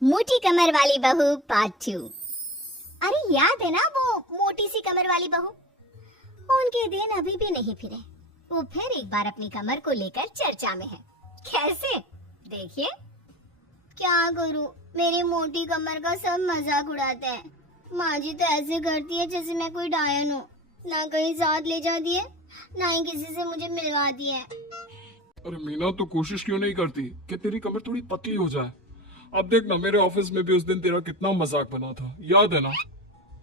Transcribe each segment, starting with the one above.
मोटी कमर वाली बहू पार्ट 2। अरे याद है ना वो मोटी सी कमर वाली बहू? उनके दिन अभी भी नहीं फिरे। वो फिर एक बार अपनी कमर को लेकर चर्चा में है। कैसे? देखिए। क्या करूं, मेरी मोटी कमर का सब मजाक उड़ाते हैं। माँ जी तो ऐसे करती है जैसे मैं कोई डायन हूँ। ना कहीं साथ ले जाती है, ना ही किसी से मुझे मिलवाती है। अरे मीना, तो कोशिश क्यों नहीं करती कि तेरी कमर थोड़ी पतली हो जाए? अब देख ना, मेरे ऑफिस में भी उस दिन तेरा कितना मजाक बना था, याद है ना?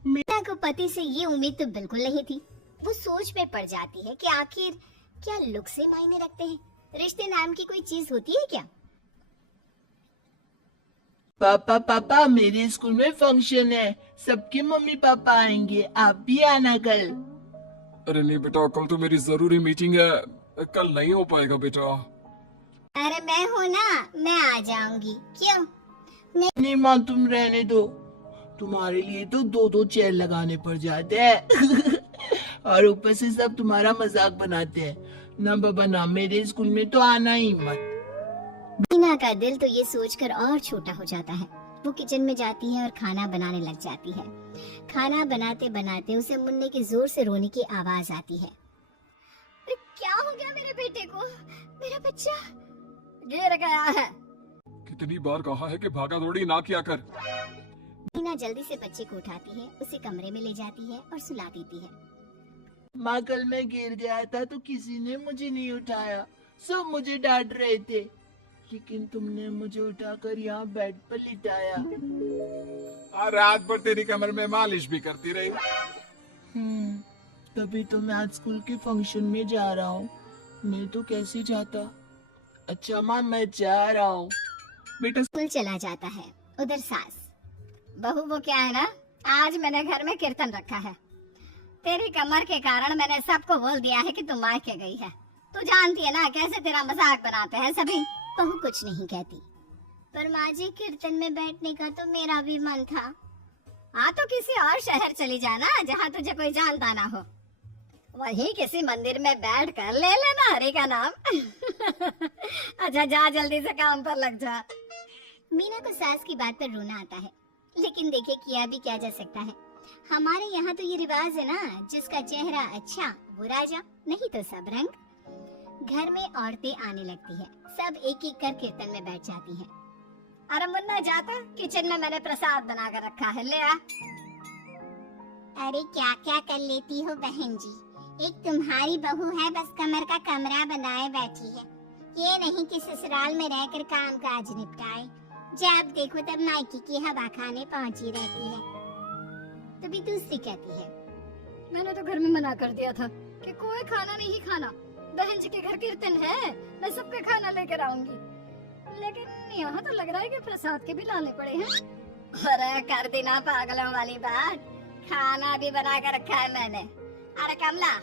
मीना को पति से ये उम्मीद तो बिल्कुल नहीं थी। वो सोच में पड़ जाती है कि आखिर क्या लुक से मायने रखते हैं? रिश्ते नाम की कोई चीज होती है क्या? पापा पापा, मेरे स्कूल में फंक्शन है, सबके मम्मी पापा आएंगे, आप भी आना कल। अरे नहीं बेटा, कल तो मेरी जरूरी मीटिंग है, कल नहीं हो पाएगा बेटा। अरे मैं हूँ ना, मैं आ जाऊंगी। क्यों? नहीं माँ, तुम रहने दो, तुम्हारे लिए तो दो दो चेयर लगाने पड़ जाते हैं और ऊपर से सब तुम्हारा मजाक बनाते हैं। ना बाबा ना, मेरे स्कूल में तो आना ही मत। मीना का दिल तो ये सोचकर और छोटा हो जाता है। वो किचन में जाती है और खाना बनाने लग जाती है। खाना बनाते बनाते उसे मुन्ने के जोर से रोने की आवाज आती है। अरे क्या हो गया मेरे बेटे को? मेरा बच्चा गिर गया है। कितनी बार कहा है कि भागा दौड़ी ना किया कर। मीना जल्दी से बच्चे को उठाती है, उसे कमरे में ले जाती है और सुला देती है। माँ, कल मैं गिर गया था तो किसी ने मुझे नहीं उठाया, सब मुझे डांट रहे थे, लेकिन तुमने मुझे उठाकर यहाँ बेड पर लिटाया। रात भर तेरी कमर में मालिश भी करती रही। तभी तो मैं आज स्कूल के फंक्शन में जा रहा हूँ, मैं तो कैसे जाता। अच्छा माँ, मैं जा रहा हूँ। बेटा स्कूल चला जाता है। उधर सास, बहू वो क्या है ना, आज मैंने घर में कीर्तन रखा है। तेरी कमर के कारण मैंने सबको बोल दिया है कि तू मायके गई है। तू जानती है ना कैसे तेरा मजाक बनाते हैं सभी। बहू कुछ नहीं कहती। पर माँ जी, कीर्तन में बैठने का तो मेरा भी मन था। हाँ तो किसी और शहर चली जाना जहाँ तुझे कोई जानता ना हो। वहीं किसी मंदिर में बैठ कर ले लेना हरि का नाम अच्छा जा, जल्दी से काम पर लग जा। मीना को सास की बात पर रोना आता है, लेकिन देखिए किया भी क्या जा सकता है। हमारे यहाँ तो ये रिवाज है ना, जिसका चेहरा अच्छा वो राजा, नहीं तो सब रंग। घर में औरतें आने लगती है, सब एक एक कर कीर्तन में बैठ जाती हैं। अरे मुन्ना जाता, किचन में मैंने प्रसाद बना कर रखा है, ले आ। अरे क्या क्या कर लेती हो बहन जी, एक तुम्हारी बहू है बस कमर का कमरा बनाए बैठी है। ये नहीं कि ससुराल में रहकर काम काज निपटाए, जब देखो तब मायके की हवा खाने पहुंची रहती है। तभी दूसरी कहती है, मैंने तो घर में मना कर दिया था कि कोई खाना नहीं खाना। बहन जी के घर कीर्तन है, मैं सबके खाना लेकर आऊंगी, लेकिन यहाँ तो लग रहा है कि प्रसाद के भी लाने पड़े हैं। अरे कर देना पागलों वाली बात, खाना भी बना कर रखा है मैंने। अरे कमला,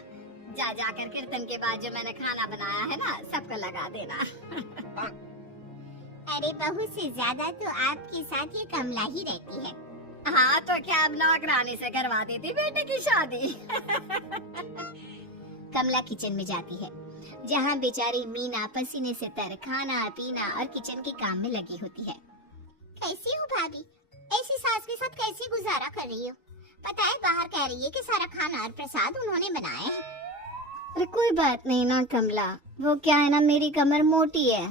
जा जाकर कीर्तन के बाद जो मैंने खाना बनाया है ना, सबको लगा देना अरे बहू से ज्यादा तो आपके साथ ये कमला ही रहती है। हाँ तो क्या अब नौकरानी से करवा देती बेटे की शादी कमला किचन में जाती है, जहाँ बेचारी मीना पसीने से तर खाना पीना और किचन के काम में लगी होती है। कैसी हो भाभी? ऐसी सास के साथ कैसे गुजारा कर रही हो? पता है बाहर कह रही है कि सारा खाना और प्रसाद उन्होंने बनाया है। अरे कोई बात नहीं ना कमला, वो क्या है ना, मेरी कमर मोटी है,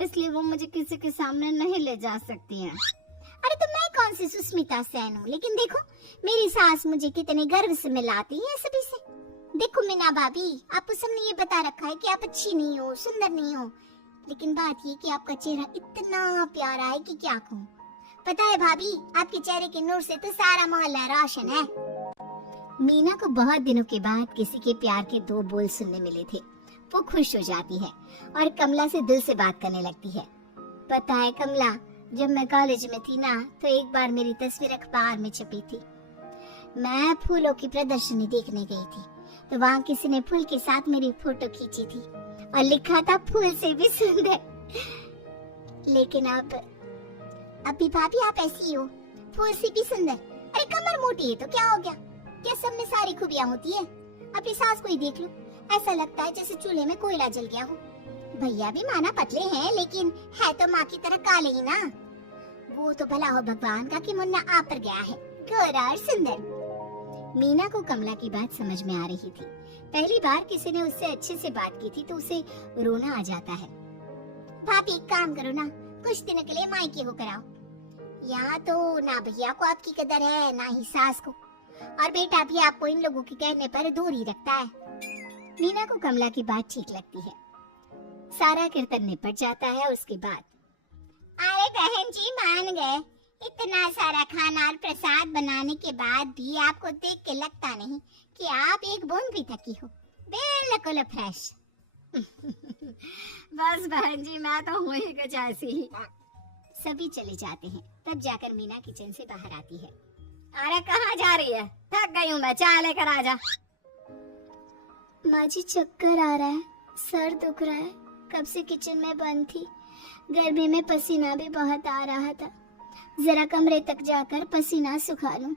इसलिए वो मुझे किसी के सामने नहीं ले जा सकती हैं। अरे तो मैं कौन सी सुस्मिता सेन हूँ, लेकिन देखो मेरी सास मुझे कितने गर्व से मिलाती है सभी से। देखो मीना भाभी, आपको सबने ये बता रखा है कि आप अच्छी नहीं हो, सुंदर नहीं हो, लेकिन बात ये कि आपका चेहरा इतना प्यारा है कि क्या कहूँ। पता है भाभी, आपके चेहरे के नूर से तो सारा मोहल्ला रोशन है। मीना को बहुत दिनों के बाद किसी के प्यार के दो बोल सुनने मिले थे। वो खुश हो जाती है और कमला से दिल से बात करने लगती है। पता है कमला, जब मैं कॉलेज में थी ना, तो एक बार मेरी तस्वीर अखबार में छपी थी। मैं फूलों की प्रदर्शनी देखने गई थी, तो वहाँ किसी ने फूल के साथ मेरी फोटो खींची थी और लिखा था फूल से भी सुंदर। लेकिन अभी भाभी आप ऐसी हो, फूल से भी सुंदर। अरे कमर मोटी है तो क्या हो गया, क्या सब में सारी खूबियाँ होती है? अपनी सास को ही देख लो, ऐसा लगता है जैसे चूल्हे में कोयला जल गया हो। भैया भी माना पतले हैं, लेकिन है तो माँ की तरह काले ही ना। वो तो भला हो भगवान का कि मुन्ना आप पर गया है, गोरा और सुंदर। मीना को कमला की बात समझ में आ रही थी। पहली बार किसी ने उससे अच्छे से बात की थी तो उसे रोना आ जाता है। भाभी एक काम करो ना, कुछ दिनों के लिए मायके होकर आओ। यहाँ तो ना भैया को आपकी कदर है ना ही सास को, और बेटा भी आपको इन लोगों के कहने पर दूर ही रखता है। मीना को कमला की बात ठीक लगती है। सारा कीर्तन निपट जाता है। उसके बाद अरे बहन जी मान गए, इतना सारा खाना और प्रसाद बनाने के बाद भी आपको देख के लगता नहीं कि आप एक बूंद भी थकी हो, बिल्कुल फ्रेश। बस बहन जी मैं तो हूँ ही कुछ ऐसी ही। सभी चले जाते हैं। तब जाकर मीना किचन से बाहर आती है। अरे कहाँ जा रही है? थक गई हूँ मैं, चाय लेकर आ जा। माँ जी चक्कर आ रहा है, सर दुख रहा है, कब से किचन में बंद थी, गर्मी में पसीना भी बहुत आ रहा था, जरा कमरे तक जाकर पसीना सुखा लूं।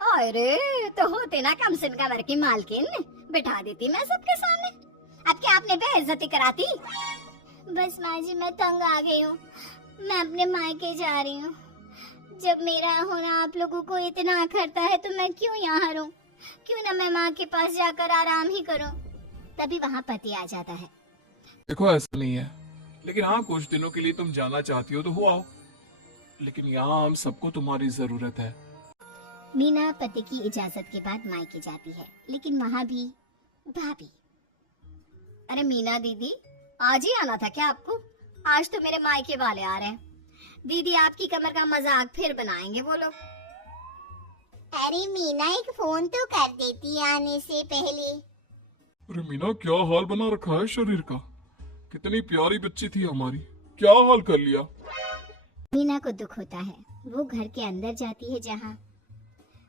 अरे तो होते ना कम से कमर की मालकिन, बिठा देती मैं सबके सामने। अब क्या आपने बेइज्जती कराती? बस माँ जी मैं तंग आ गई हूँ, मैं अपने मायके जा रही हूँ। जब मेरा होना आप लोगों को इतना अखरता है तो मैं क्यों यहाँ रहूं? क्यों ना मैं माँ के पास जाकर आराम ही करूं। तभी वहाँ पति आ जाता है। देखो ऐसा नहीं है, लेकिन हाँ कुछ दिनों के लिए तुम जाना चाहती हो तो हो आओ, लेकिन यहाँ हम सबको तुम्हारी जरूरत है। मीना पति की इजाजत के बाद मायके जाती है, लेकिन वहाँ भी भाभी। अरे मीना दीदी आज ही आना था क्या आपको? आज तो मेरे मायके वाले आ रहे हैं। दीदी आपकी कमर का मजाक फिर बनाएंगे वो लोग। अरे मीना एक फोन तो कर देती आने से पहले। अरे मीना क्या हाल बना रखा है शरीर का, कितनी प्यारी बच्ची थी हमारी, क्या हाल कर लिया। मीना को दुख होता है। वो घर के अंदर जाती है जहाँ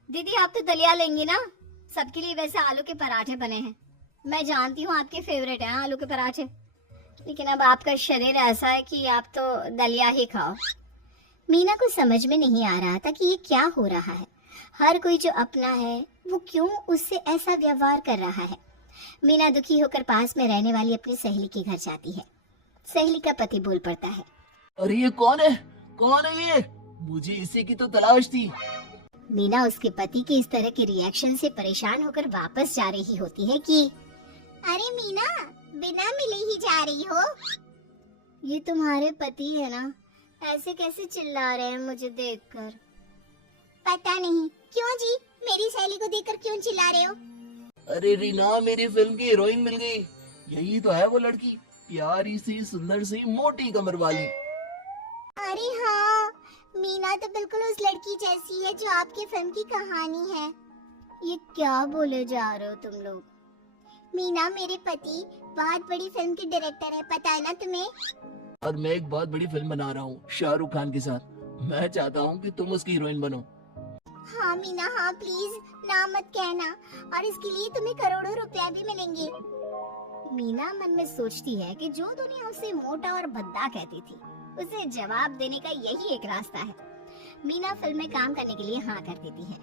दीदी आप तो दलिया लेंगी ना, सबके लिए वैसे आलू के पराठे बने हैं। मैं जानती हूँ आपके फेवरेट हैं आलू के पराठे, लेकिन अब आपका शरीर ऐसा है कि आप तो दलिया ही खाओ। मीना को समझ में नहीं आ रहा था कि ये क्या हो रहा है। हर कोई जो अपना है वो क्यों उससे ऐसा व्यवहार कर रहा है। मीना दुखी होकर पास में रहने वाली अपनी सहेली के घर जाती है। सहेली का पति बोल पड़ता है, अरे ये कौन है? कौन है ये? मुझे इसी की तो तलाश थी। मीना उसके पति के इस तरह के रिएक्शन से परेशान होकर वापस जा रही होती है कि अरे मीना बिना मिले ही जा रही हो? ये तुम्हारे पति है ना, ऐसे कैसे चिल्ला रहे हैं मुझे देखकर? पता नहीं क्यों जी, मेरी सहेली को देखकर क्यों चिल्ला रहे हो? अरे रीना मेरी फिल्म की हीरोइन मिल गई। यही तो है वो लड़की, प्यारी सी सुंदर सी मोटी कमर वाली। अरे हाँ, मीना तो बिल्कुल उस लड़की जैसी है जो आपकी फिल्म की कहानी है। ये क्या बोले जा रहे हो तुम लोग? मीना मेरे पति बहुत बड़ी फिल्म के डायरेक्टर है, पता है ना तुम्हें? और मैं एक बहुत बड़ी फिल्म बना रहा हूँ शाहरुख खान के साथ। मैं चाहता हूँ कि तुम उसकी हीरोइन बनो। हाँ मीना हाँ, प्लीज ना मत कहना, और इसके लिए तुम्हें करोड़ों रुपया भी मिलेंगे। मीना मन में सोचती है कि जो दुनिया उसे मोटा और भद्दा कहती थी उसे जवाब देने का यही एक रास्ता है। मीना फिल्म में काम करने के लिए हाँ कर देती है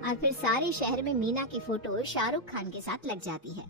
और फिर सारे शहर में मीना की फोटो शाहरुख खान के साथ लग जाती है।